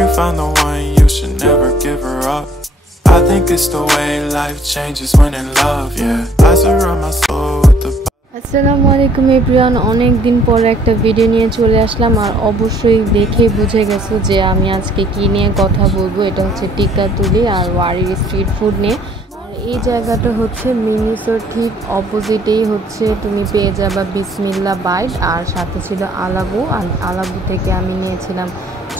you found the one, you should never give her up. I think it's the way life changes when in love, yeah. I surround my soul with the আসসালামু আলাইকুম everyone, অনেক দিন পরে একটা video নিয়ে চলে আসলাম। আর অবশ্যই দেখে বুঝে গেছো যে আমি আজকে কি নিয়ে কথা বলবো। এটা হচ্ছে টিকাতুলি আর ওয়ারির স্ট্রিট ফুড নিয়ে। আর এই জায়গাটা হচ্ছে মিনিসোর ঠিক অপোজিটেই হচ্ছে তুমি পেয়ে যাবা বিসমিল্লা বাইট, আর সাথে ছিল আলাবু। আর আলাবু থেকে আমি নিয়েছিলাম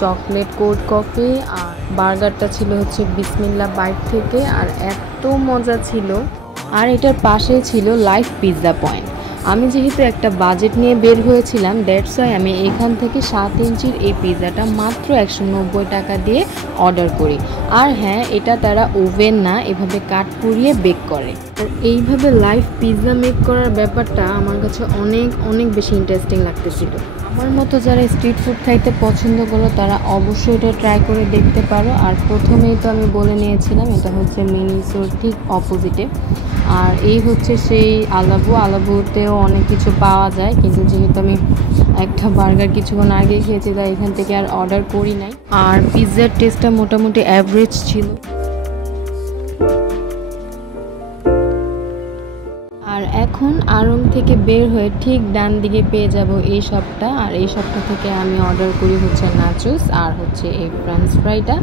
চকলেট কোল্ড কফি, আর বার্গারটা ছিল হচ্ছে বিসমিল্লা বাইট থেকে, আর এত মজা ছিল। আর এটার পাশেই ছিল লাইভ পিৎজা পয়েন্ট। আমি যেহেতু একটা বাজেট নিয়ে বের হয়েছিলাম, দ্যাটস ওয়াই আমি এখান থেকে 7 ইঞ্চির এই পিৎজাটা মাত্র 190 টাকা দিয়ে অর্ডার করি। আর হ্যাঁ, এটা তারা ওভেন না, এভাবে কাঠ পুড়িয়ে বেক করে। আর এইভাবে লাইভ পিৎজা মেক করার ব্যাপারটা আমার কাছে অনেক অনেক বেশি ইন্টারেস্টিং লাগতেছিল। আমার মতো যারা স্ট্রিট ফুড খাইতে পছন্দ করো তারা অবশ্যই এটা ট্রাই করে দেখতে পারো। আর প্রথমেই তো আমি বলে নিয়েছিলাম এটা হচ্ছে মিনিসোর ঠিক অপোজিটে। আর এই হচ্ছে সেই আলাবুতেও অনেক কিছু পাওয়া যায়, কিন্তু যেহেতু আমি একটা বার্গার কিছুক্ষণ আগে খেয়েছি তাই এখান থেকে আর অর্ডার করি নাই। আর পিৎজার টেস্টটা মোটামুটি অ্যাভারেজ ছিল। আর এখন আড়ং থেকে বের হয়ে ঠিক ডান দিকে পেয়ে যাব এই শপটা। আর এই শপটা থেকে আমি অর্ডার করি হচ্ছে নাচোস আর হচ্ছে এই ফ্রেঞ্চ ফ্রাইটা।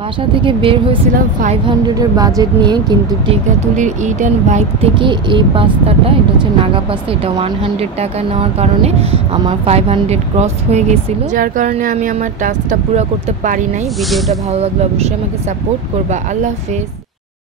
বাসা থেকে বের হয়েছিলাম 500-এর বাজেট নিয়ে, কিন্তু টিকাতুলির ইট অ্যান্ড বাইট থেকে এই পাস্তাটা, এটা হচ্ছে নাগা পাস্তা, এটা 100 টাকা নেওয়ার কারণে আমার 500 ক্রস হয়ে গেছিলো, যার কারণে আমি আমার টাস্কটা পুরো করতে পারি নাই। ভিডিওটা ভালো লাগলে অবশ্যই আমাকে সাপোর্ট করবা। আল্লাহ হাফেজ।